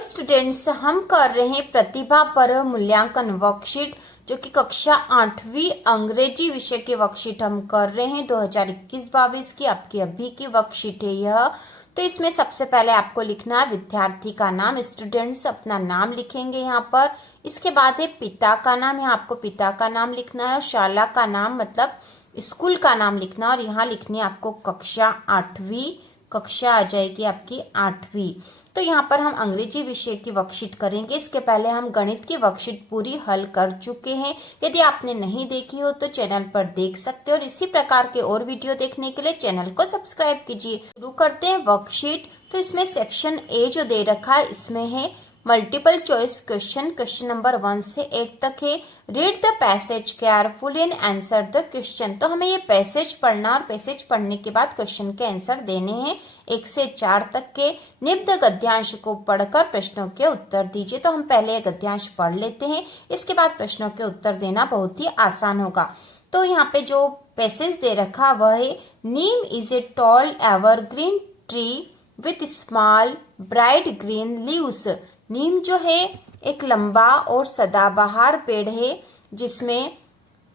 Hello students, हम कर रहे हैं प्रतिभा पर मूल्यांकन वर्कशीट जो कि कक्षा 8वीं अंग्रेजी विषय के वर्कशीट हम कर रहे हैं 2021-22 की। आपकी अभी की वर्कशीट है यह। तो इसमें सबसे पहले आपको लिखना है विद्यार्थी का नाम। स्टूडेंट्स अपना नाम लिखेंगे यहाँ पर। इसके बाद है पिता का नाम, यहाँ आपको पिता का नाम लिखना है। और शाला का नाम मतलब स्कूल का नाम लिखना है। और यहाँ लिखनी है आपको कक्षा 8वीं, कक्षा आ जाएगी आपकी 8वीं। तो यहाँ पर हम अंग्रेजी विषय की वर्कशीट करेंगे। इसके पहले हम गणित की वर्कशीट पूरी हल कर चुके हैं। यदि आपने नहीं देखी हो तो चैनल पर देख सकते हो। और इसी प्रकार के और वीडियो देखने के लिए चैनल को सब्सक्राइब कीजिए। शुरू करते हैं वर्कशीट। तो इसमें सेक्शन ए जो दे रखा है इसमें है multiple choice question. Question number 1 से 8 तक है। Read the passage carefully and answer the question. तो हमें ये पैसेज पढ़ना और पैसेज पढ़ने के बाद क्वेश्चन के आंसर देने हैं 1 से 4 तक के। निम्न गद्यांश को पढ़कर प्रश्नों के उत्तर दीजिए। तो हम पहले गद्यांश पढ़ लेते हैं, इसके बाद प्रश्नों के उत्तर देना बहुत ही आसान होगा। तो यहाँ पे जो पैसेज दे रखा वह है neem is a tall evergreen tree with small bright green leaves. नीम जो है एक लंबा और सदाबहार पेड़ है जिसमें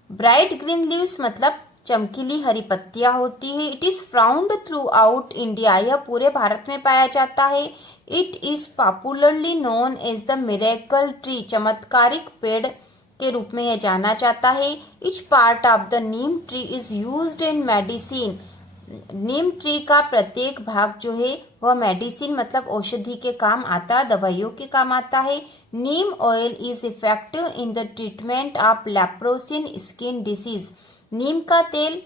ब्राइट ग्रीन लीव्स मतलब चमकीली हरी पत्तियां होती है। It is found throughout India. यह पूरे भारत में पाया जाता है। It is popularly known as the miracle tree. चमत्कारिक पेड़ के रूप में यह जाना जाता है। Each part of the neem tree is used in medicine. Neem tree का प्रत्येक भाग जो है वह मेडिसिन मतलब औषधि के काम आता है, दवाइयों के काम आता है। Neem oil is effective in the treatment of leprosy and skin disease. नीम का तेल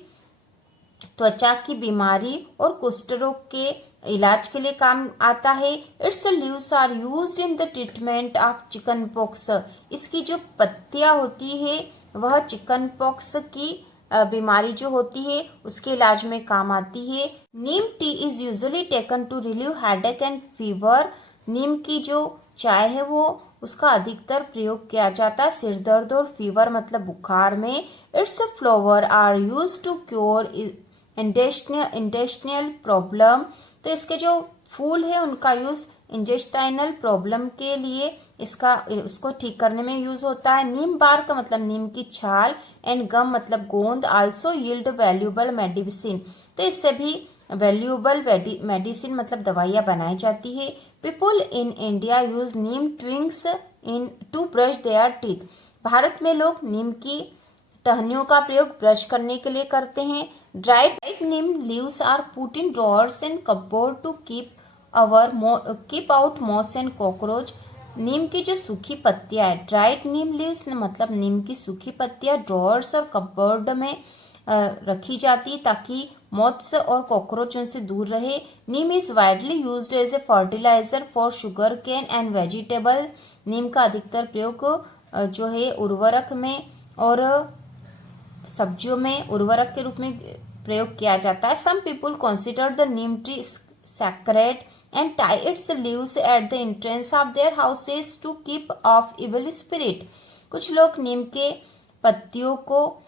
त्वचा की बीमारी और कुष्ठ रोग के इलाज के लिए काम आता है। Its leaves are used in the treatment of chicken pox. इसकी जो पत्तियां होती है वह चिकन पॉक्स की बीमारी जो होती है उसके इलाज में काम आती है। Neem tea is usually taken to relieve headache and fever. नीम की जो चाय है वो उसका अधिकतर प्रयोग किया जाता है सिर दर्द और फीवर मतलब बुखार में। Its flower are use to cure intestinal problem. तो इसके जो फूल है उनका यूज इंटेस्टाइनल प्रॉब्लम के लिए उसको ठीक करने में यूज होता है। नीम बार्क मतलब नीम की छाल एंड गम मतलब गोंद आल्सो यील्ड वैल्यूएबल मेडिसिन। तो इससे भी वैल्यूएबल मेडिसिन मतलब दवाइयाँ बनाई जाती है। People in India use neem twigs in to brush their teeth. भारत में लोग नीम की टहनियों का प्रयोग ब्रश करने के लिए करते हैं। Dried neem leaves are put in drawers and cupboard to keep out moths and cockroach. नीम की जो सूखी पत्तियां है, ड्राइड नीम लीव्स मतलब नीम की सूखी पत्तियां ड्रॉअर्स और कपबोर्ड में रखी जाती ताकि मॉथ्स और कॉकरोच उनसे दूर रहे। Neem is widely used as a fertiliser for sugarcane and vegetable. नीम का अधिकतर प्रयोग जो है उर्वरक में और सब्जियों में उर्वरक के रूप में प्रयोग किया जाता है। Some people consider the neem tree sacred and tie its leaves at the entrance of their houses to keep off evil spirit. कुछ लोग नीम के पत्तियों को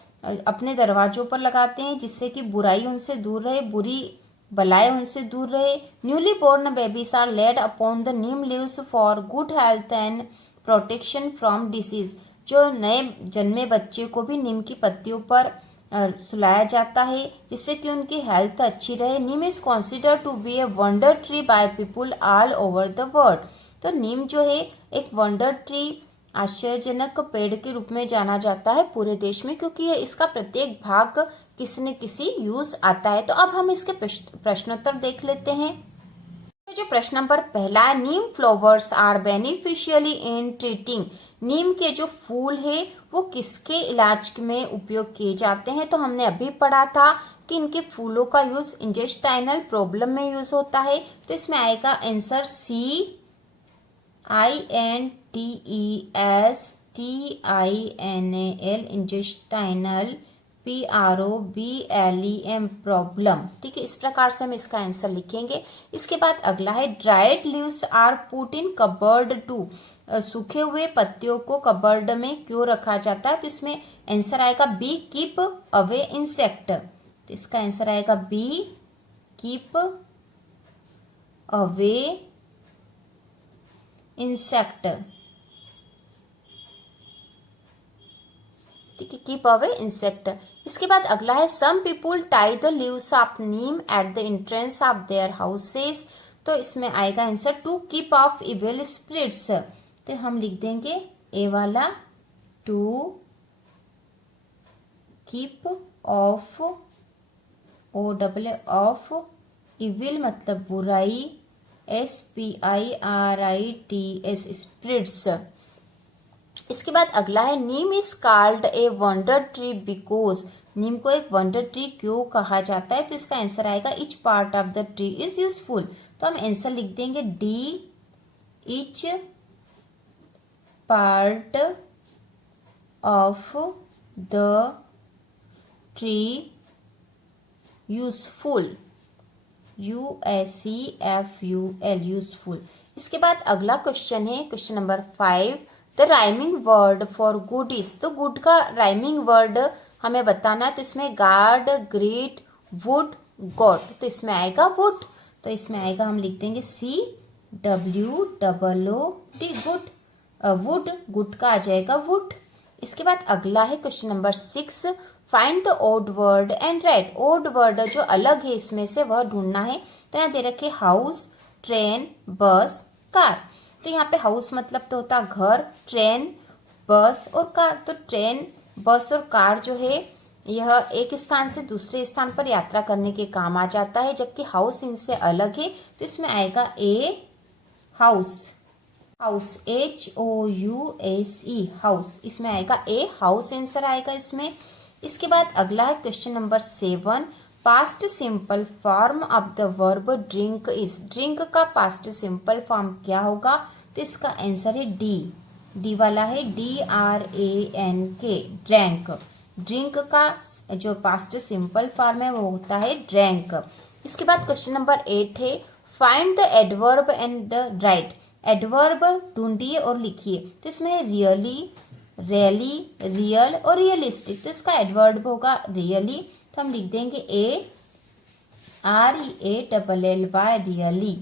अपने दरवाजों पर लगाते हैं जिससे कि बुराई उनसे दूर रहे, बुरी बलाएं उनसे दूर रहे। Newly born babies are laid upon the neem leaves for good health and protection from disease. जो नए जन्मे बच्चे को भी नीम की पत्तियों पर सुलाया जाता है जिससे कि उनकी हेल्थ अच्छी रहे। Neem is consider to be a wonder tree by people all over the world. तो नीम जो है एक वंडर ट्री आश्चर्यजनक पेड़ के रूप में जाना जाता है पूरे देश में क्योंकि ये इसका प्रत्येक भाग किसी न किसी यूज आता है। तो अब हम इसके प्रश्नोत्तर देख लेते हैं। जो प्रश्न नंबर पहला है neem flowers are beneficially in treating. नीम के जो फूल है वो किसके इलाज में उपयोग किए जाते हैं। तो हमने अभी पढ़ा था कि इनके फूलों का यूज इंटेस्टाइनल प्रॉब्लम में यूज होता है। तो इसमें आएगा answer CINTESTINAL intestinal PROBLEM problem. ठीक है, इस प्रकार से हम इसका आंसर लिखेंगे। इसके बाद अगला है dried leaves are put in cupboard too. सूखे हुए पत्तियों को कबर्ड में क्यों रखा जाता है। तो इसमें आंसर आएगा बी कीप अवे इंसेक्ट। तो इसका आंसर आएगा बी कीप अवे इंसेक्ट, ठीक है, कीप अवे इंसेक्ट। इसके बाद अगला है some people tie the leaves of neem at the entrance of their houses. तो इसमें आएगा answer to keep off evil spirits. तो हम लिख देंगे ए वाला, to keep off, O double F, evil मतलब बुराई, SPIRITS स्पिरिट्स। इसके बाद अगला है neem is called a wonder tree because. नीम को एक वंडर ट्री क्यों कहा जाता है? तो इसका आंसर आएगा etch part of the tree is useful. तो हम आंसर लिख देंगे D, etch part of the tree useful, USEFUL useful. इसके बाद अगला क्वेश्चन है question number 5, the rhyming word for good is. तो गुड का राइमिंग वर्ड हमें बताना है। तो इसमें गार्ड, ग्रेट, वुड, गॉड। तो इसमें आएगा वुड। तो इसमें आएगा, हम लिख देंगे CWOOD, गुड। वुड, गुड का आ जाएगा वुड। इसके बाद अगला है question number 6, find the odd word and write. Odd word जो अलग है इसमें से वह ढूंढना है। तो यहाँ दे रखे हाउस, ट्रेन, बस, कार। तो यहाँ पे हाउस मतलब तो होता है घर, ट्रेन, बस और कार। तो ट्रेन, बस और कार जो है यह एक स्थान से दूसरे स्थान पर यात्रा करने के काम आ जाता है, जबकि हाउस इनसे अलग है। तो इसमें आएगा a house, house HOUSE house. इसमें आएगा ए हाउस, आंसर आएगा इसमें। इसके बाद अगला है question number 7, past simple form of the verb drink is. Drink का पास्ट सिंपल फॉर्म क्या होगा? तो इसका आंसर है डी, डी वाला है DRANK, ड्रैंक। ड्रिंक का जो पास्ट सिंपल फॉर्म है वो होता है ड्रैंक। इसके बाद क्वेश्चन नंबर 8 है find the adverb and right. Adverb ढूंढिए और लिखिए। तो इसमें रियली, रियली, रियल और रियलिस्टिक। तो इसका एडवर्ब होगा रियली। तो हम लिख देंगे AREALLY, रियली।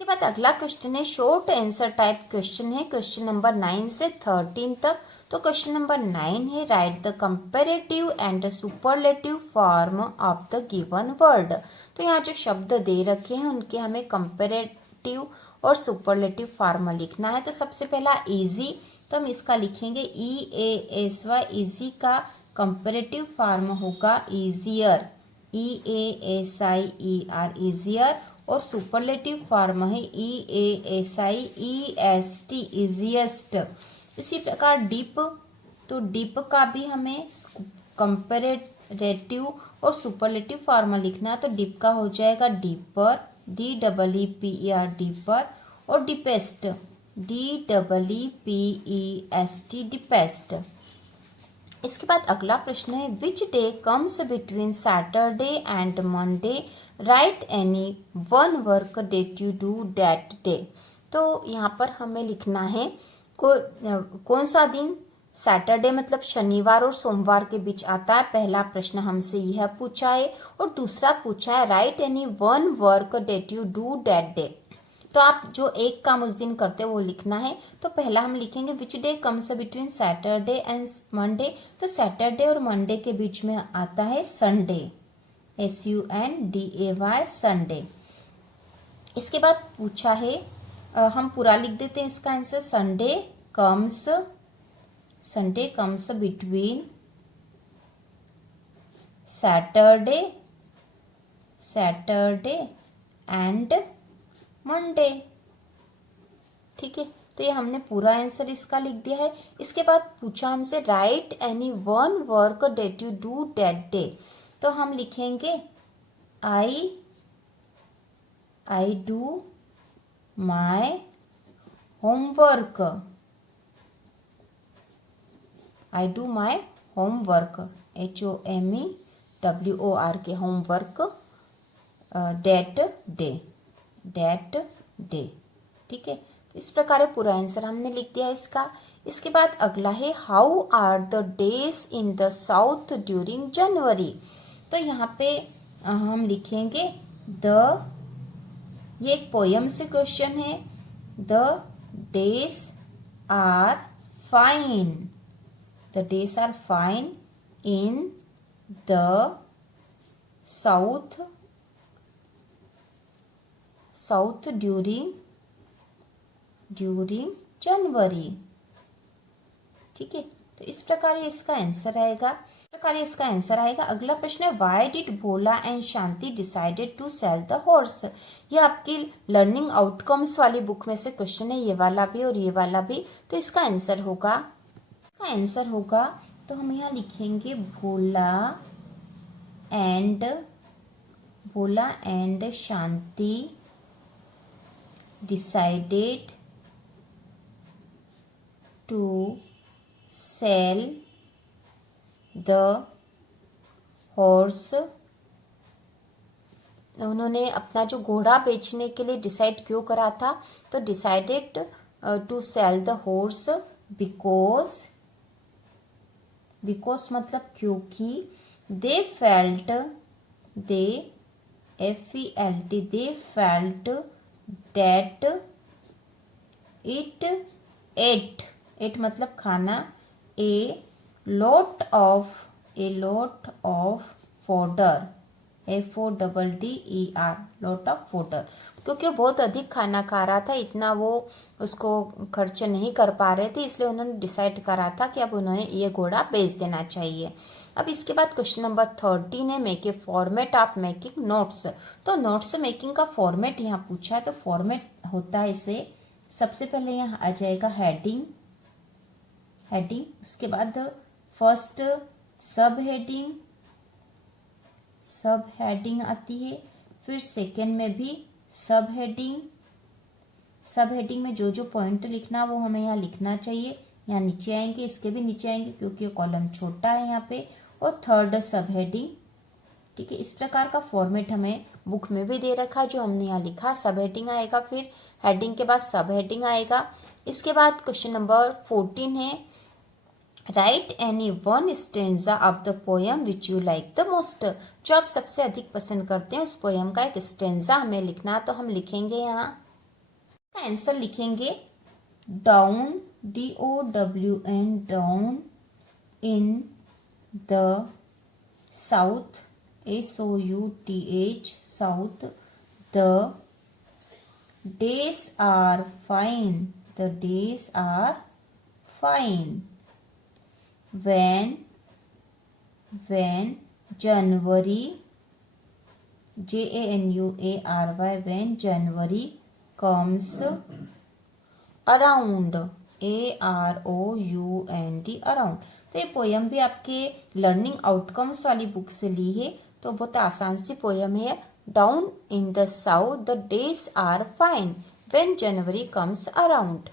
इसके बाद अगला क्वेश्चन है शॉर्ट आंसर टाइप क्वेश्चन है, क्वेश्चन नंबर 9 से 13 तक। तो क्वेश्चन नंबर 9 है right the comparative and superlative form of the given word. तो यहाँ जो शब्द दे रखे हैं उनके हमें कंपैरेटिव और सुपरलेटिव फॉर्म लिखना है। तो सबसे पहला इजी, तो हम इसका लिखेंगे EASY, इजी का कंपैरेटिव फॉर्म होगा इजियर, EASIER, इजियर। और सुपरलेटिव फॉर्म है EASIEST, इजिएस्ट। इसी प्रकार डिप, तो डिप का भी हमें कंपैरेटिव और सुपरलेटिव फॉर्म लिखना है। तो डिप का हो जाएगा डीपर, DEEPER, डीपर। और डिपेस्ट, DEEPEST, डिपेस्ट। इसके बाद अगला प्रश्न है which day comes between Saturday and Monday, write any one work that you do that day. तो यहाँ पर हमें लिखना है कौन सा दिन सैटरडे मतलब शनिवार और सोमवार के बीच आता है। पहला प्रश्न हमसे यह पूछा है और दूसरा पूछा है write any one work that you do that day. तो आप जो एक काम उस दिन करते हो वो लिखना है। तो पहला हम लिखेंगे विच day comes between Saturday and Monday. तो सैटरडे और मंडे के बीच में आता है संडे, SUNDAY, संडे। इसके बाद पूछा है, हम पूरा लिख देते हैं इसका answer, Sunday comes between Saturday and Monday. ठीक है, तो ये हमने पूरा आंसर इसका लिख दिया है। इसके बाद पूछा हमसे write any one work that you do that day. तो हम लिखेंगे I do my homework, I do my homework, HOMEWORK, homework that day. ठीक है, तो इस प्रकार पूरा आंसर हमने लिख दिया इसका। इसके बाद अगला है how are the days in the south during January. तो यहाँ पे हम लिखेंगे ये एक पोयम से क्वेश्चन है। The days are fine, the days are fine in the south during January. ठीक है, तो इस प्रकार इसका आंसर आएगा। अगला प्रश्न है, why did Bhola and Shanti decided to sell the horse. ये आपकी लर्निंग आउटकम्स वाली बुक में से क्वेश्चन है, ये वाला भी और ये वाला भी। तो इसका आंसर होगा तो हम यहाँ लिखेंगे Bhola and Shanti decided to sell the horse। उन्होंने अपना जो घोड़ा बेचने के लिए डिसाइड क्यों करा था, तो decided to sell the horse because मतलब क्योंकि they felt that it ate मतलब खाना, a lot of fodder, FODDER, lot of fodder, क्योंकि बहुत अधिक खाना खा रहा था, इतना वो उसको खर्च नहीं कर पा रहे थे, इसलिए उन्होंने डिसाइड करा था कि अब उन्हें ये घोड़ा बेच देना चाहिए। अब इसके बाद क्वेश्चन नंबर 13 है, make a format of making notes. तो नोट्स मेकिंग का फॉर्मेट यहाँ पूछा है, तो फॉर्मेट होता है इसे, सबसे पहले यहाँ आ जाएगा हेडिंग, उसके बाद फर्स्ट सब हेडिंग आती है, फिर सेकेंड में भी सब हेडिंग में जो पॉइंट लिखना वो हमें यहाँ लिखना चाहिए, यहाँ नीचे आएंगे, इसके भी नीचे आएंगे क्योंकि ये कॉलम छोटा है यहाँ पे, और थर्ड सब हेडिंग। ठीक है, इस प्रकार का फॉर्मेट हमें बुक में भी दे रखा है, जो हमने यहाँ लिखा, सब हेडिंग आएगा, फिर हेडिंग के बाद सब हेडिंग आएगा। इसके बाद क्वेश्चन नंबर 14 है, write any one stanza of the poem which you like the most. जो आप सबसे अधिक पसंद करते हैं उस पोएम का एक स्टेंजा हमें लिखना, तो हम लिखेंगे यहाँ आंसर लिखेंगे down, DOWN, down in the south, SOUTH, south, the days are fine, the days are fine, when January, JANUARY, when January comes around, AROUND, around। तो ये पोयम भी आपके लर्निंग आउटकम्स वाली बुक से ली है, तो बहुत आसान सी पोयम है, down in the south the days are fine when January comes around.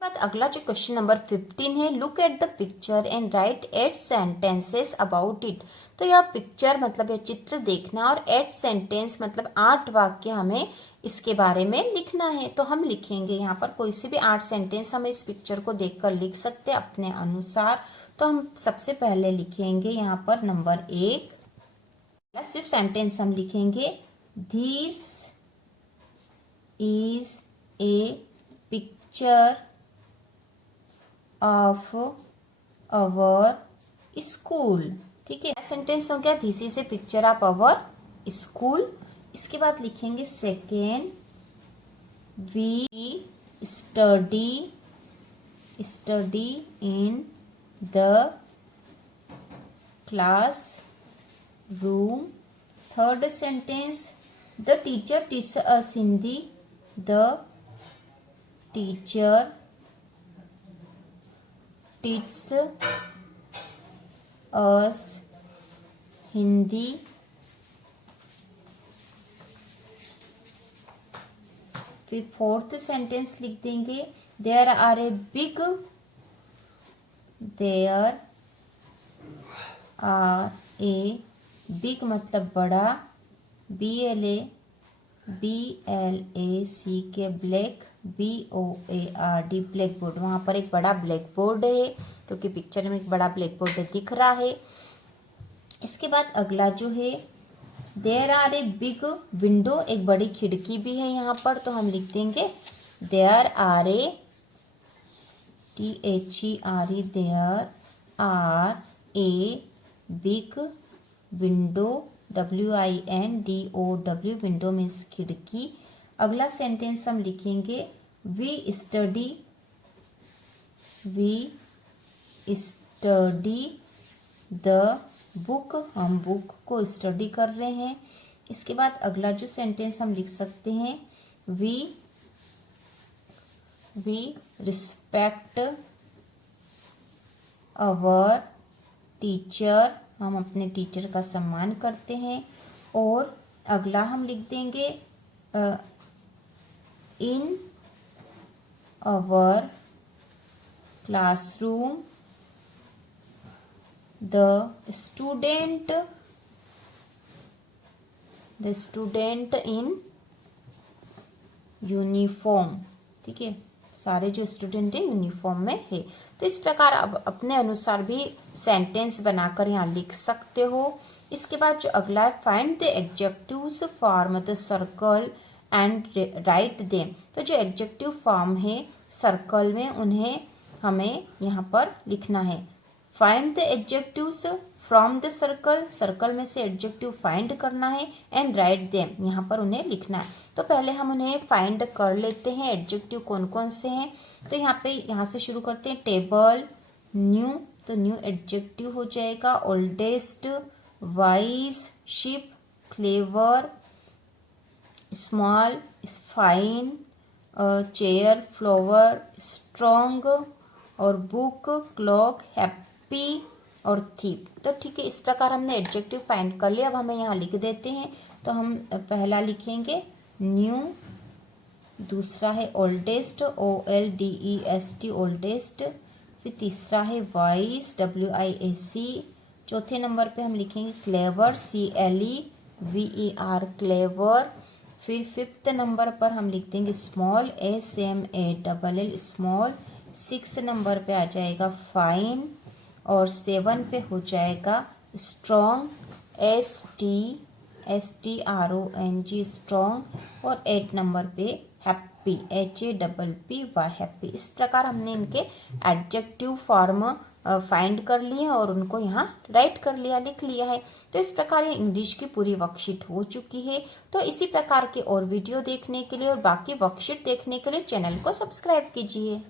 बाद अगला जो क्वेश्चन नंबर 15 है, look at the picture and write 8 sentences about it. तो यह पिक्चर मतलब यह चित्र देखना, और 8 सेंटेंस मतलब 8 वाक्य हमें इसके बारे में लिखना है। तो हम लिखेंगे यहाँ पर कोई से भी 8 सेंटेंस हम इस पिक्चर को देखकर लिख सकते हैं अपने अनुसार। तो हम सबसे पहले लिखेंगे यहाँ पर नंबर 1, जो सेंटेंस हम लिखेंगे, this is a picture of our school. ठीक है, सेंटेंस हो गया, this is a picture of our school. इसके बाद लिखेंगे second, we study in the classroom. Third sentence, the teacher teach us Hindi, the teacher teaches us Hindi. फिर fourth sentence लिख देंगे, देयर आर ए बिग मतलब बड़ा, BLACK black, BOARD black board. वहाँ पर एक बड़ा ब्लैक बोर्ड है, क्योंकि पिक्चर में एक बड़ा ब्लैक बोर्ड दिख रहा है। इसके बाद अगला जो है, there are a big window, एक बड़ी खिड़की भी है यहाँ पर, तो हम लिख देंगे there are a THERE there are a big window WINDOW window means खिड़की। अगला सेंटेंस हम लिखेंगे वी स्टडी द बुक, हम बुक को स्टडी कर रहे हैं। इसके बाद अगला जो सेंटेंस हम लिख सकते हैं वी रिस्पेक्ट अवर टीचर, हम अपने टीचर का सम्मान करते हैं। और अगला हम लिख देंगे in our classroom the student in uniform. ठीक है, सारे जो स्टूडेंट है यूनिफॉर्म में है। तो इस प्रकार आप अपने अनुसार भी सेंटेंस बनाकर यहाँ लिख सकते हो। इसके बाद जो अगला है find the adjectives form the circle and write them. तो जो एडजेक्टिव फॉर्म है सर्कल में उन्हें हमें यहाँ पर लिखना है। Find the adjectives from the circle, circle में से एडजेक्टिव फाइंड करना है एंड राइट देम, यहाँ पर उन्हें लिखना है। तो पहले हम उन्हें फाइंड कर लेते हैं एडजेक्टिव कौन कौन से हैं। तो यहाँ से शुरू करते हैं टेबल, न्यू, तो न्यू एडजेक्टिव हो जाएगा। Oldest, wise, ship, clever, small, fine, chair, flower, strong, और बुक, क्लॉक, हैप्पी और थीप। तो ठीक है, इस प्रकार हमने एडजेक्टिव फाइंड कर लिया। अब हमें यहाँ लिख देते हैं। तो हम पहला लिखेंगे न्यू, दूसरा है ओल्डेस्ट OLDEST ओल्डेस्ट, फिर तीसरा है वाइज WIAC, चौथे नंबर पे हम लिखेंगे क्लेवर CLEVER क्लेवर, फिर फिफ्थ नंबर पर हम लिख देंगे small SMALL small, six number पे आ जाएगा फाइन, और 7 पे हो जाएगा स्ट्रॉन्ग STRONG स्ट्रॉन्ग, और 8 नंबर पे हैप्पी HAPPY हैप्पी। इस प्रकार हमने इनके एडजेक्टिव फॉर्म फाइंड कर लिए और उनको यहाँ राइट कर लिया, लिख लिया है। तो इस प्रकार ये इंग्लिश की पूरी वर्कशीट हो चुकी है। तो इसी प्रकार के और वीडियो देखने के लिए और बाकी वर्कशीट देखने के लिए चैनल को सब्सक्राइब कीजिए।